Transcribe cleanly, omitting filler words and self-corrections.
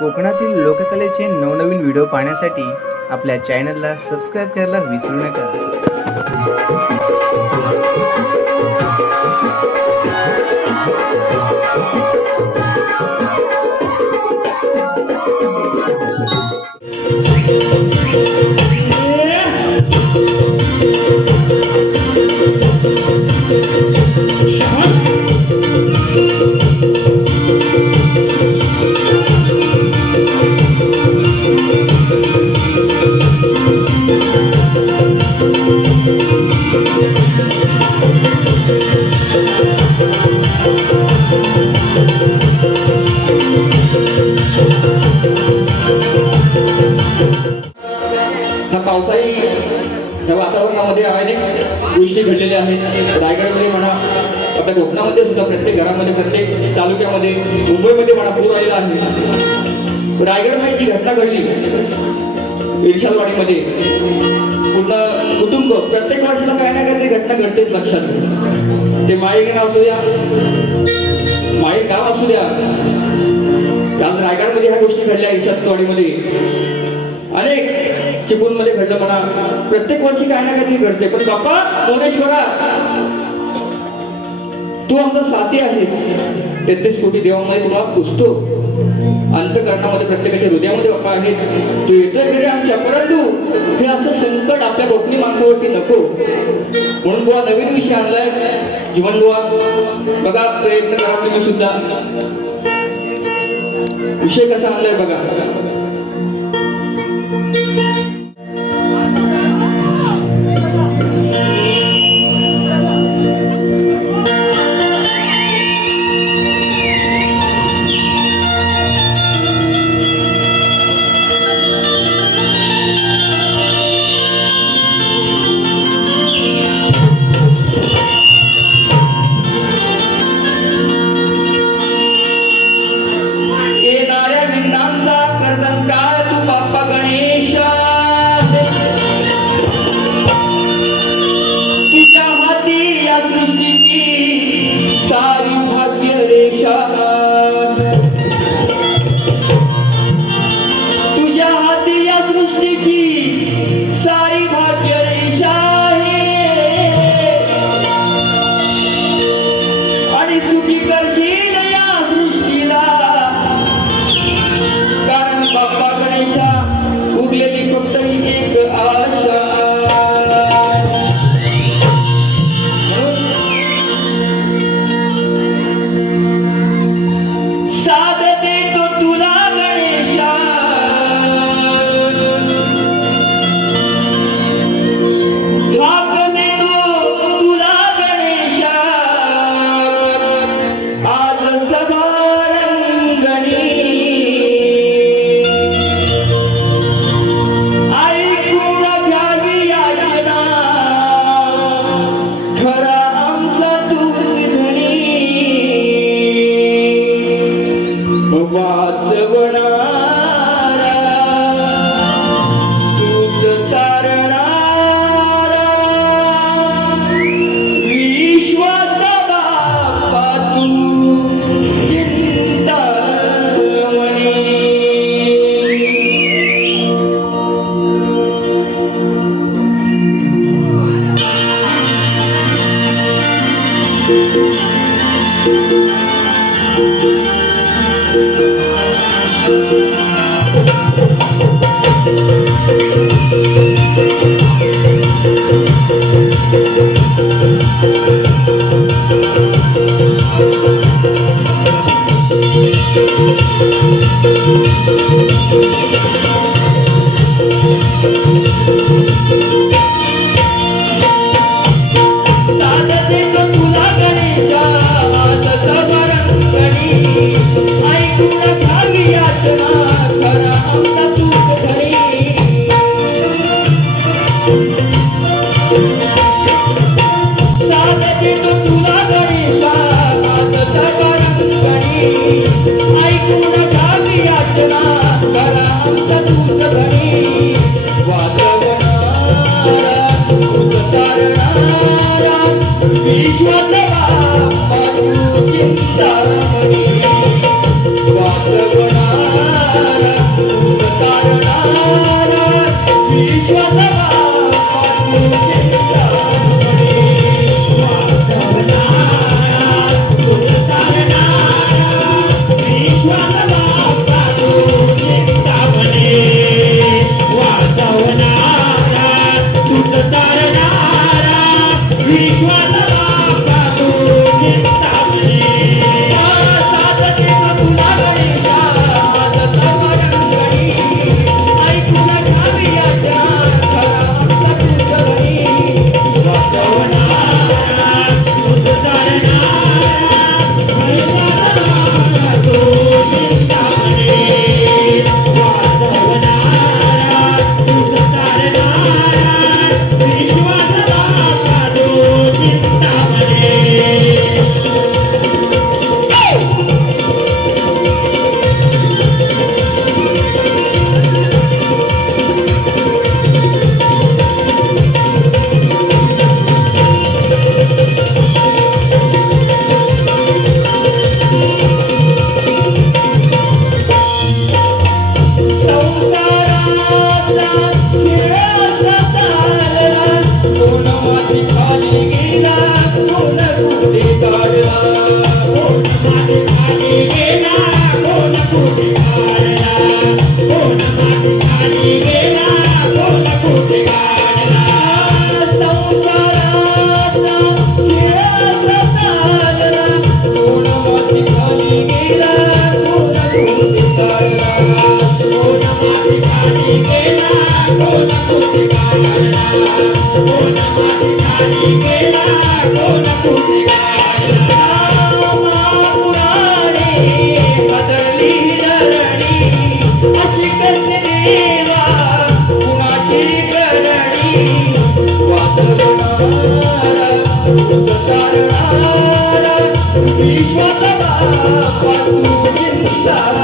कोकणातील लोककलेचे नवनवीन व्हिडिओ पाहण्यासाठी आपल्या चॅनलला सबस्क्राईब करायला विसरू नका। पावसाळी वातावरणामध्ये अनेक गोष्टी घडलेल्या आहेत। रायगडमध्ये म्हणा, आपल्या कोकणामध्ये सुद्धा प्रत्येक घरामध्ये, प्रत्येक तालुक्यामध्ये, मुंबईमध्ये म्हणा पूर आलेला आहे। रायगडमध्ये जी घटना घडली इर्शालवाडीमध्ये, पूर्ण कुटुंब प्रत्येक वर्षाला काही ना काहीतरी घटना घडतेच लक्षात। ते माळेगाव असू द्या, माळेगाव असू द्या, आज रायगडमध्ये ह्या गोष्टी घडल्या। इर्शालवाडीमध्ये अनेक चिपळूणमध्ये घडलं म्हणा, प्रत्येक वर्षी काय ना काहीतरी घडते। पण बाप्पा मोरेश्वरा, तू आमचा साथी आहेस। 33 कोटी देवामध्ये तुला पुजतो, अंतःकरणामध्ये प्रत्येकाच्या हृदयामध्ये बाप्पा आहे। तू येतोय घरी आमच्या, परंतु हे असं संकट आपल्या कोकणी माणसावरती नको। म्हणून बुवा नवीन विषय आणलाय जीवन बुवा, बघा प्रयत्न करा तुम्ही सुद्धा। विषय कसा आणलाय बघा। विश्वदेवा चिंतामणी पांडू जिंदाबाद